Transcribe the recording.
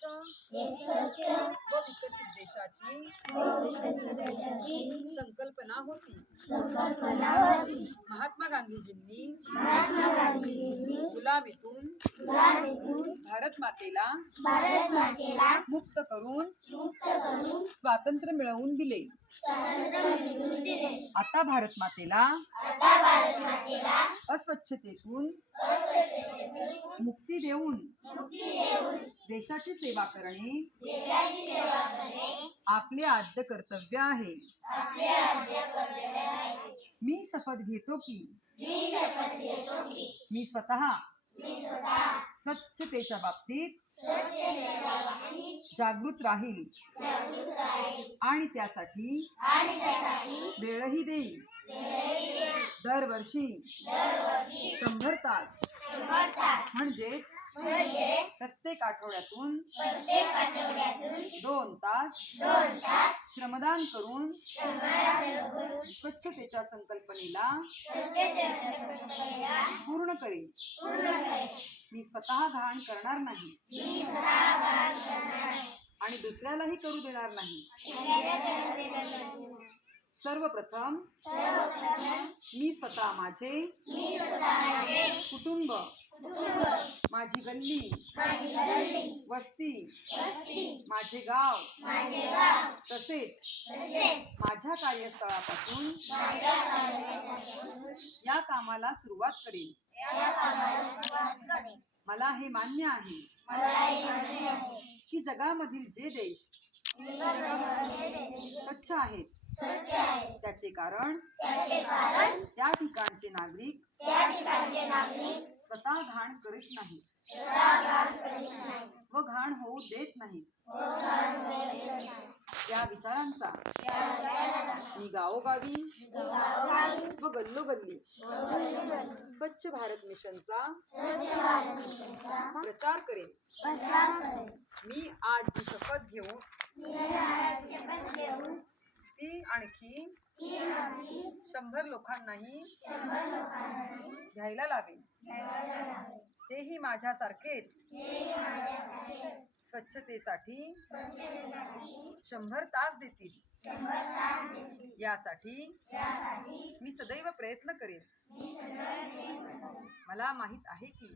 स्वच्छ व विकसित देशाची संकल्पना होती। महात्मा गांधीजींनी गुलामीतून भारत मातेला मुक्त करून स्वातंत्र्य मिळवून दिले। आता भारत मातेला अस्वच्छतेतून मुक्ती देऊन देशाची सेवा करणे आपले आद्य कर्तव्य आहे। मी शपथ घेतो की मी स्वतः स्वच्छतेच्या बाबतीत जागृत राहील आणि त्यासाठी वेळही देईल। दरवर्षी 100 तास म्हणजेच प्रत्येक आठवड्यातून 2 तास श्रमदान करून स्वच्छतेच्या संकल्पनेला पूर्ण करेन। मी स्वतः घाण करणार नाही आणि दुसऱ्यालाही करू देणार नाही। सर्वप्रथम मी स्वतः माझे कुटुंब, माझी गल्ली, वस्ती, माझे गाव तसेच माझ्या कार्यस्थळापासून या कामाला सुरुवात करेन। मला हे मान्य आहे की जगामधील जे देश स्वच्छ आहेत त्याचे कारण त्या ठिकाणचे नागरिक स्वतः घाण करीत नाहीत व घाण होऊ देत नाहीत। या विचारांचा मी गावोगावी व गल्लोगल्ली स्वच्छ भारत मिशनचा प्रचार करेन। मी आज जी शपथ घेऊन ती आणखी 100 लोकांनाही घ्यायला लावेन। तेही माझ्यासारखेच स्वच्छतेसाठी 100 तास देतील। यासाठी मी सदैव प्रयत्न करेन। मला माहित आहे की